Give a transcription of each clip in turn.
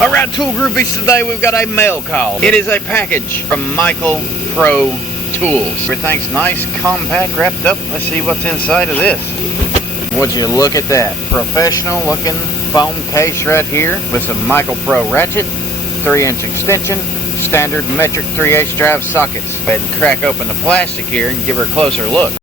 Alright, Tool Groupies, today we've got a mail call. It is a package from Michael Pro Tools. Everything's nice, compact, wrapped up. Let's see what's inside of this. Would you look at that? Professional looking foam case right here with some Michael Pro ratchet, 3-inch extension, standard metric 3/8 drive sockets. Go ahead and crack open the plastic here and give her a closer look.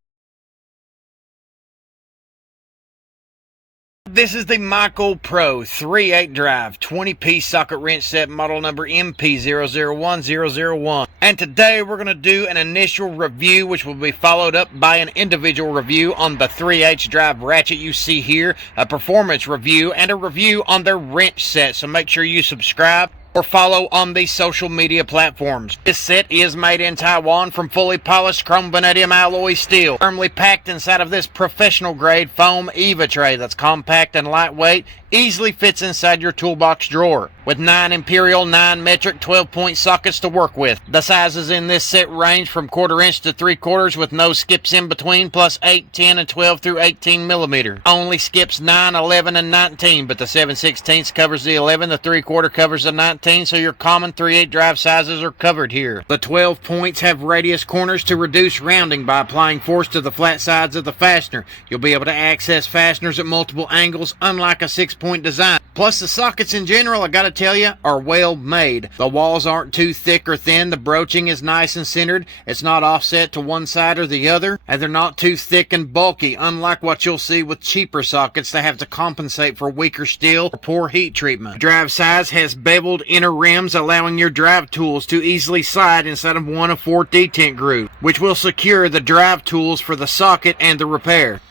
This is the Michael Pro 3/8 drive 20-piece socket wrench set, model number MP001001. And today we're going to do an initial review, which will be followed up by an individual review on the 3/8 drive ratchet you see here, a performance review, and a review on their wrench set. So make sure you subscribe or follow on these social media platforms. This set is made in Taiwan from fully polished Chrome Vanadium Alloy steel, firmly packed inside of this professional grade foam EVA tray that's compact and lightweight, easily fits inside your toolbox drawer. With 9 Imperial 9 metric 12-point sockets to work with. The sizes in this set range from 1/4 inch to 3/4 with no skips in between, plus 8, 10, and 12 through 18 millimeter. Only skips 9, 11, and 19, but the 7/16 covers the 11, the 3/4 covers the 19, so your common 3/8 drive sizes are covered here. The 12 points have radius corners to reduce rounding by applying force to the flat sides of the fastener. You'll be able to access fasteners at multiple angles, unlike a 6-point design. Plus, the sockets in general, I gotta tell you, are well made. The walls aren't too thick or thin. The broaching is nice and centered. It's not offset to one side or the other, and they're not too thick and bulky, unlike what you'll see with cheaper sockets that have to compensate for weaker steel or poor heat treatment. The drive size has beveled inner rims, allowing your drive tools to easily slide inside of one of 4 detent grooves, which will secure the drive tools for the socket and the repair.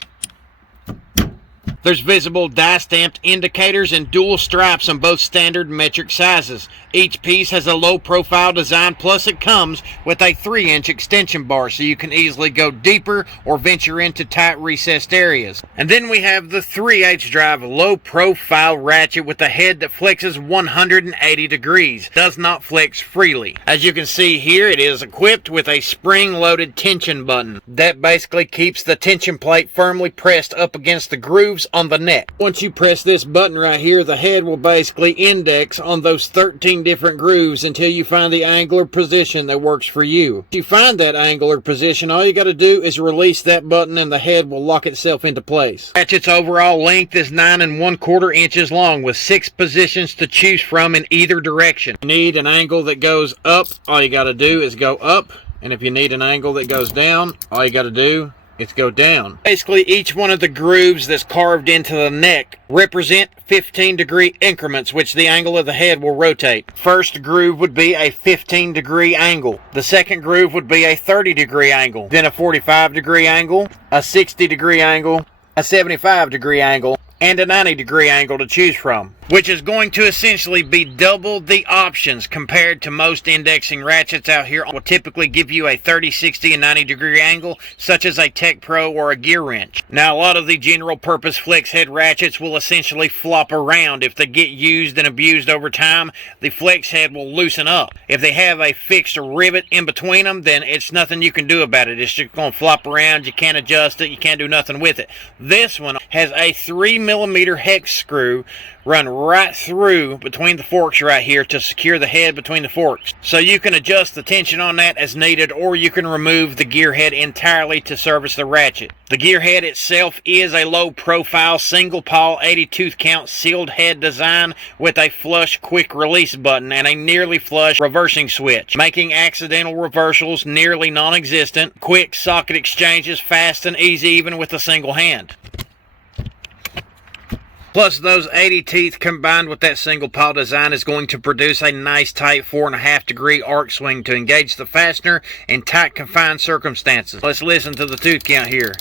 There's visible die stamped indicators and dual stripes on both standard metric sizes. Each piece has a low profile design, plus it comes with a 3-inch extension bar, so you can easily go deeper or venture into tight recessed areas. And then we have the 3/8 drive low profile ratchet with a head that flexes 180 degrees. Does not flex freely. As you can see here, it is equipped with a spring-loaded tension button. That basically keeps the tension plate firmly pressed up against the grooves on the neck. Once you press this button right here, the head will basically index on those 13 different grooves until you find the angular position that works for you. If you find that angular position, all you got to do is release that button and the head will lock itself into place. Ratchet's overall length is 9 1/4 inches long, with 6 positions to choose from in either direction. If you need an angle that goes up, all you got to do is go up, and if you need an angle that goes down, all you got to do is go down. Basically, each one of the grooves that's carved into the neck represent 15-degree increments, which the angle of the head will rotate. First groove would be a 15-degree angle. The second groove would be a 30-degree angle. Then a 45-degree angle, a 60-degree angle, a 75-degree angle, and a 90-degree angle to choose from, which is going to essentially be double the options compared to most indexing ratchets out here. Will typically give you a 30, 60, and 90-degree angle, such as a Tech Pro or a gear wrench. Now, a lot of the general purpose flex head ratchets will essentially flop around. If they get used and abused over time, the flex head will loosen up. If they have a fixed rivet in between them, then it's nothing you can do about it. It's just going to flop around. You can't adjust it. You can't do nothing with it. This one has a 3mm hex screw run right through between the forks right here to secure the head between the forks. So you can adjust the tension on that as needed, or you can remove the gear head entirely to service the ratchet. The gear head itself is a low profile single pawl 80 tooth count sealed head design with a flush quick release button and a nearly flush reversing switch, making accidental reversals nearly non-existent. Quick socket exchanges fast and easy even with a single hand. Plus, those 80 teeth combined with that single pawl design is going to produce a nice tight 4.5-degree arc swing to engage the fastener in tight confined circumstances. Let's listen to the tooth count here.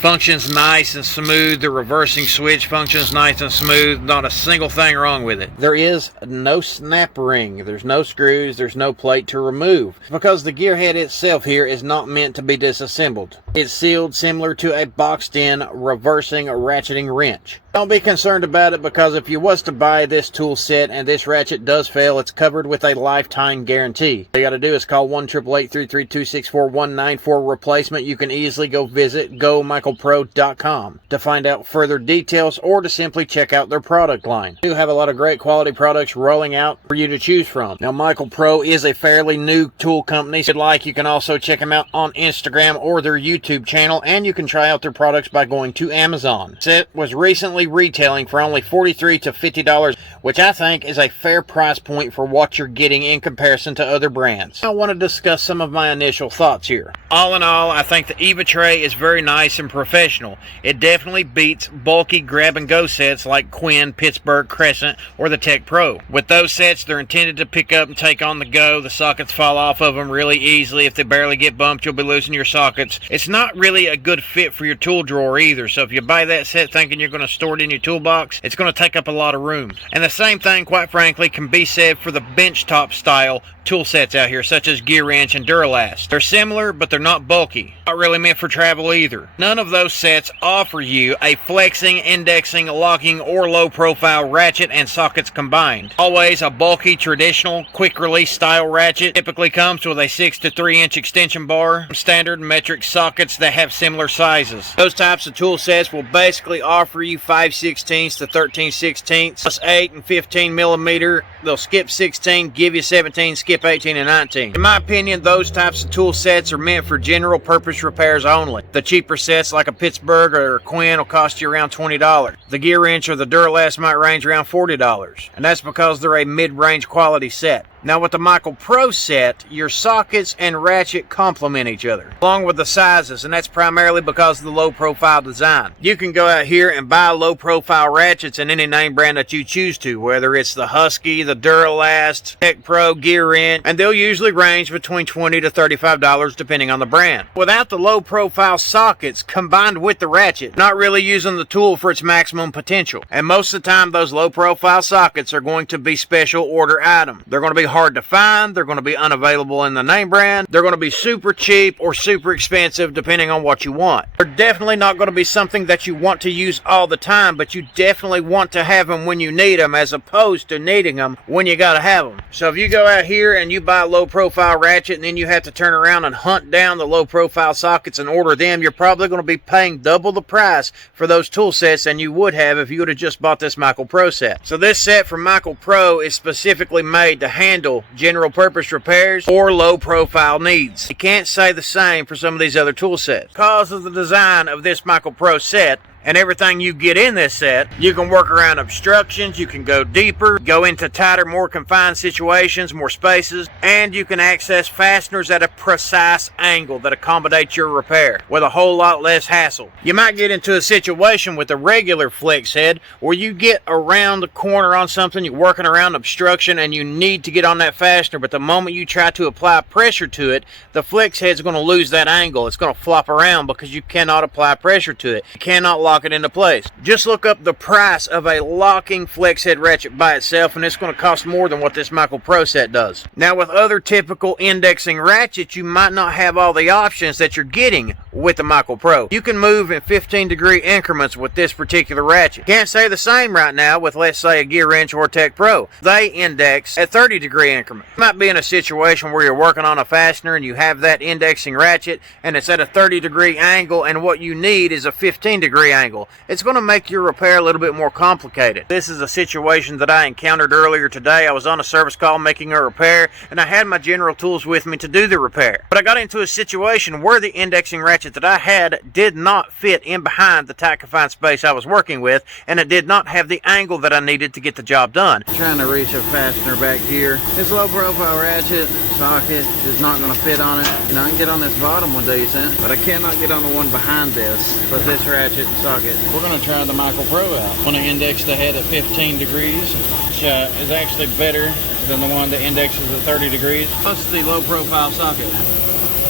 Functions nice and smooth. The reversing switch functions nice and smooth. Not a single thing wrong with it. There is no snap ring. There's no screws. There's no plate to remove, because the gear head itself here is not meant to be disassembled. It's sealed similar to a boxed-in reversing ratcheting wrench. Don't be concerned about it, because if you was to buy this tool set and this ratchet does fail, it's covered with a lifetime guarantee. All you got to do is call 1-888-332-6419 for a replacement. You can easily go visit Go Michael michaelpro.com to find out further details or to simply check out their product line. They do have a lot of great quality products rolling out for you to choose from. Now, Michael Pro is a fairly new tool company. If you'd like, you can also check them out on Instagram or their YouTube channel, and you can try out their products by going to Amazon. The set was recently retailing for only $43 to $50, which I think is a fair price point for what you're getting in comparison to other brands. I want to discuss some of my initial thoughts here. All in all, I think the Eva tray is very nice and professional. It definitely beats bulky grab-and-go sets like Quinn, Pittsburgh, Crescent, or the Tech Pro. With those sets, they're intended to pick up and take on the go. The sockets fall off of them really easily. If they barely get bumped, you'll be losing your sockets. It's not really a good fit for your tool drawer either, so if you buy that set thinking you're going to store it in your toolbox, it's going to take up a lot of room. And the same thing, quite frankly, can be said for the benchtop style tool sets out here, such as Gear Wrench and Duralast. They're similar, but they're not bulky. Not really meant for travel either. None of those sets offer you a flexing, indexing, locking, or low-profile ratchet and sockets combined. Always a bulky, traditional, quick-release style ratchet typically comes with a 6 to 3 inch extension bar, standard metric sockets that have similar sizes. Those types of tool sets will basically offer you 5/16 to 13/16 plus 8 and 15 millimeter. They'll skip 16, give you 17, skip 18 and 19. In my opinion, those types of tool sets are meant for general purpose repairs only. The cheaper sets like a Pittsburgh or a Quinn will cost you around $20. The Gear Wrench or the Duralast might range around $40, and that's because they're a mid-range quality set. Now with the Michael Pro set, your sockets and ratchet complement each other, along with the sizes, and that's primarily because of the low-profile design. You can go out here and buy low-profile ratchets in any name brand that you choose to, whether it's the Husky, the Duralast, Tech Pro, Gear Wrench, and they'll usually range between $20 to $35 depending on the brand. Without the low-profile sockets combined with the ratchet, not really using the tool for its maximum potential. And most of the time, those low-profile sockets are going to be special order items. They're going to be hard to find, they're going to be unavailable in the name brand, they're going to be super cheap or super expensive depending on what you want. They're definitely not going to be something that you want to use all the time, but you definitely want to have them when you need them as opposed to needing them when you got to have them. So if you go out here and you buy a low profile ratchet and then you have to turn around and hunt down the low profile sockets and order them, you're probably going to be paying double the price for those tool sets than you would have if you would have just bought this Michael Pro set. So this set from Michael Pro is specifically made to handle general purpose repairs or low profile needs. You can't say the same for some of these other tool sets. Because of the design of this Michael Pro set and everything you get in this set, you can work around obstructions, you can go deeper, go into tighter, more confined situations, more spaces, and you can access fasteners at a precise angle that accommodates your repair with a whole lot less hassle. You might get into a situation with a regular flex head where you get around the corner on something, you're working around obstruction and you need to get on that fastener, but the moment you try to apply pressure to it, the flex head's going to lose that angle. It's going to flop around because you cannot apply pressure to it. You cannot lock it into place. Just look up the price of a locking flex head ratchet by itself and it's going to cost more than what this Michael Pro set does. Now with other typical indexing ratchets, you might not have all the options that you're getting with the Michael Pro. You can move in 15-degree increments with this particular ratchet. Can't say the same right now with, let's say, a Gear Wrench or a Tech Pro. They index at 30-degree increments. You might be in a situation where you're working on a fastener and you have that indexing ratchet and it's at a 30-degree angle and what you need is a 15-degree angle. It's going to make your repair a little bit more complicated. This is a situation that I encountered earlier today. I was on a service call making a repair and I had my general tools with me to do the repair. But I got into a situation where the indexing ratchet that I had did not fit in behind the tight confined space I was working with, and it did not have the angle that I needed to get the job done. Trying to reach a fastener back here. This low profile ratchet socket is not going to fit on it. You know, I can get on this bottom one decent, but I cannot get on the one behind this with this ratchet and socket. We're going to try the Michael Pro out. I'm going to index the head at 15 degrees, which is actually better than the one that indexes at 30 degrees. Plus the low profile socket.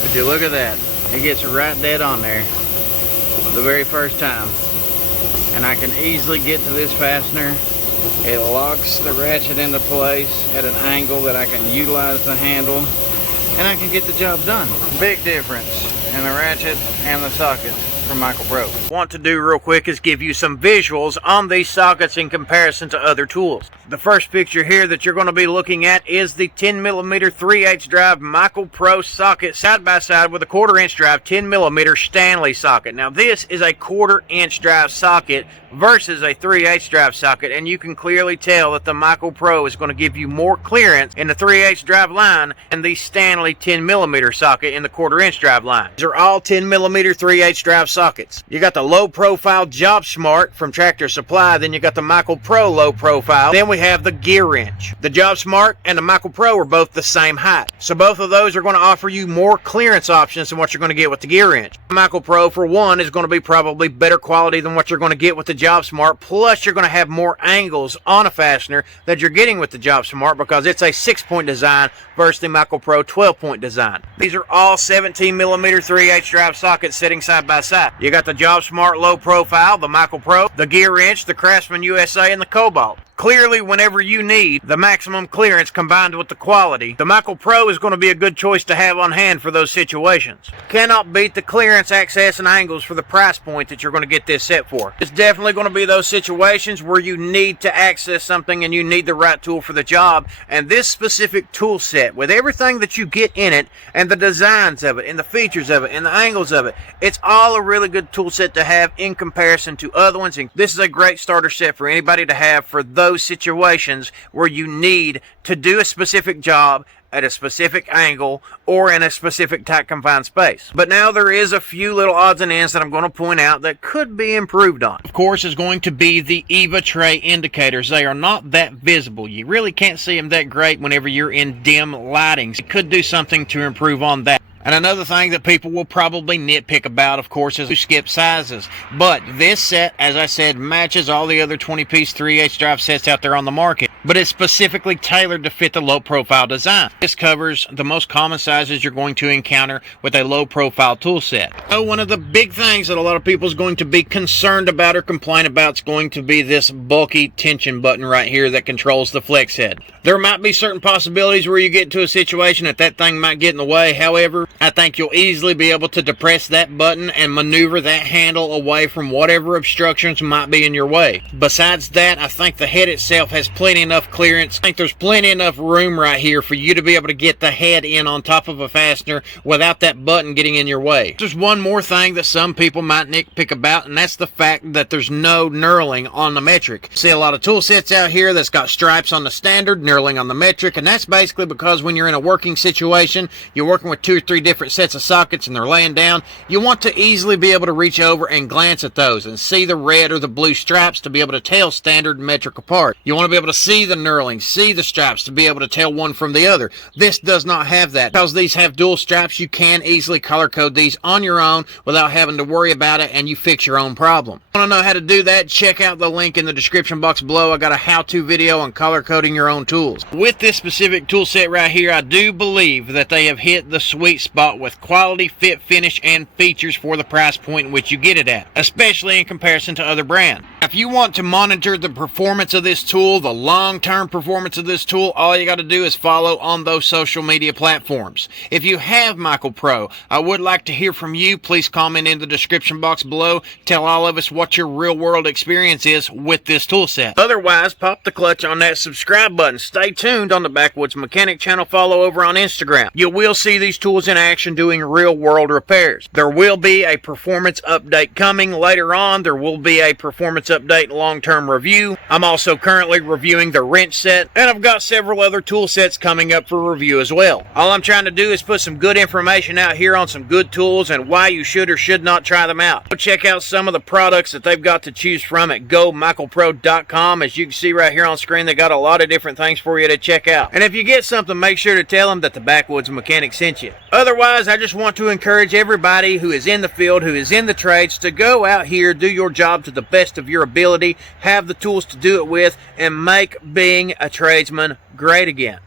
Would you look at that? It gets right dead on there the very first time. And I can easily get to this fastener. It locks the ratchet into place at an angle that I can utilize the handle, and I can get the job done. Big difference in the ratchet and the socket. from Michael Pro. Want to do real quick is give you some visuals on these sockets in comparison to other tools. The first picture here that you're going to be looking at is the 10mm 3/8 drive Michael Pro socket side by side with a 1/4 inch drive 10mm Stanley socket. Now this is a 1/4 inch drive socket versus a 3/8 drive socket, and you can clearly tell that the Michael Pro is going to give you more clearance in the 3/8 drive line and the Stanley 10mm socket in the 1/4 inch drive line. These are all 10mm 3/8 drive sockets. You got the low profile Job Smart from Tractor Supply, then you got the Michael Pro low profile, then we have the gear wrench. The Job Smart and the Michael Pro are both the same height, so both of those are going to offer you more clearance options than what you're going to get with the gear wrench. The Michael Pro, for one, is going to be probably better quality than what you're going to get with the Job Smart, plus you're going to have more angles on a fastener that you're getting with the Job Smart because it's a 6-point design versus the Michael Pro 12-point design. These are all 17mm 3/8 drive sockets sitting side by side. You got the Job Smart low profile, the Michael Pro, the gear wrench, the Craftsman USA, and the Cobalt. Clearly, whenever you need the maximum clearance combined with the quality, the Michael Pro is going to be a good choice to have on hand for those situations. Cannot beat the clearance, access, and angles for the price point that you're going to get this set for. It's definitely going to be those situations where you need to access something and you need the right tool for the job. And this specific tool set, with everything that you get in it, and the designs of it, and the features of it, and the angles of it, it's all a really good tool set to have in comparison to other ones. And this is a great starter set for anybody to have for those situations where you need to do a specific job at a specific angle or in a specific tight confined space. But now there is a few little odds and ends that I'm going to point out that could be improved on. Of course, is going to be the EVA tray indicators. They are not that visible. You really can't see them that great whenever you're in dim lighting. So you could do something to improve on that. And another thing that people will probably nitpick about, of course, is to skip sizes. But this set, as I said, matches all the other 20-piece 3/8 drive sets out there on the market. But it's specifically tailored to fit the low-profile design. This covers the most common sizes you're going to encounter with a low-profile tool set. So one of the big things that a lot of people is going to be concerned about or complain about is going to be this bulky tension button right here that controls the flex head. There might be certain possibilities where you get into a situation that thing might get in the way. However, I think you'll easily be able to depress that button and maneuver that handle away from whatever obstructions might be in your way. Besides that, I think the head itself has plenty enough clearance. I think there's plenty enough room right here for you to be able to get the head in on top of a fastener without that button getting in your way. There's one more thing that some people might nitpick about, and that's the fact that there's no knurling on the metric. See a lot of tool sets out here that's got stripes on the standard, knurling on the metric, and that's basically because when you're in a working situation, you're working with 2 or 3 different sets of sockets and they're laying down, you want to easily be able to reach over and glance at those and see the red or the blue stripes to be able to tell standard and metric apart. You want to be able to see the knurling, see the stripes to be able to tell one from the other. This does not have that. Because these have dual stripes, you can easily color code these on your own without having to worry about it, and you fix your own problem. Want to know how to do that? Check out the link in the description box below. I got a how-to video on color coding your own tools. With this specific tool set right here, I do believe that they have hit the sweet spot with quality, fit, finish, and features for the price point in which you get it at, especially in comparison to other brands. If you want to monitor the performance of this tool, the long-term performance of this tool, all you got to do is follow on those social media platforms. If you have Michael Pro, I would like to hear from you. Please comment in the description box below. Tell all of us what your real-world experience is with this tool set. Otherwise, pop the clutch on that subscribe button. Stay tuned on the Backwoods Mechanic channel. Follow over on Instagram. You will see these tools in action doing real-world repairs. There will be a performance update coming later on. There will be a performance update long-term review. I'm also currently reviewing the wrench set, and I've got several other tool sets coming up for review as well. All I'm trying to do is put some good information out here on some good tools and why you should or should not try them out. Go check out some of the products that they've got to choose from at gomichaelpro.com. As you can see right here on screen, they got a lot of different things for you to check out. And if you get something, make sure to tell them that the Backwoods Mechanic sent you. Otherwise, I just want to encourage everybody who is in the field, who is in the trades, to go out here, do your job to the best of your ability, have the tools to do it with, and make being a tradesman great again.